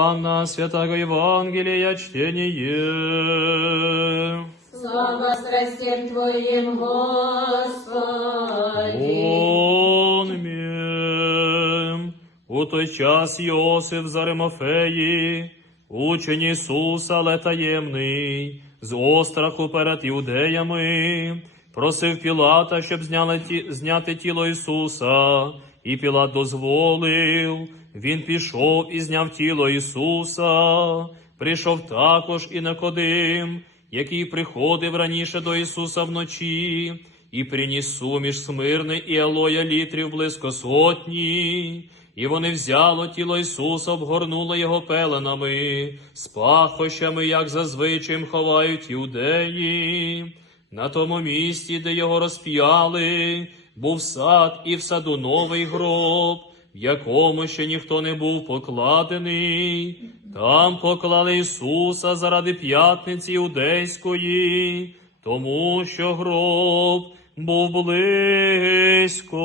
Анна Святого Евангелия чтение. Слава страстям Твоим, Господи! Онмім. У той час Йосиф з Аримофеї, учень Ісуса, але таємний, з остраху перед іудеями, просив Пілата, щоб зняли зняти тіло Ісуса, і Пілат дозволив. Він пішов і зняв тіло Ісуса. Прийшов також і Никодим, який приходив раніше до Ісуса вночі, і приніс суміш смирни і алоя літрів близько сотні. І вони взяло тіло Ісуса, обгорнуло його пеленами, з пахощами, як зазвичай ховають іудеї. На тому місці, де його розп'яли, був сад і в саду новий гроб, в якому ще ніхто не був покладений. Там поклали Ісуса заради п'ятниці іудейської, тому що гроб був близько.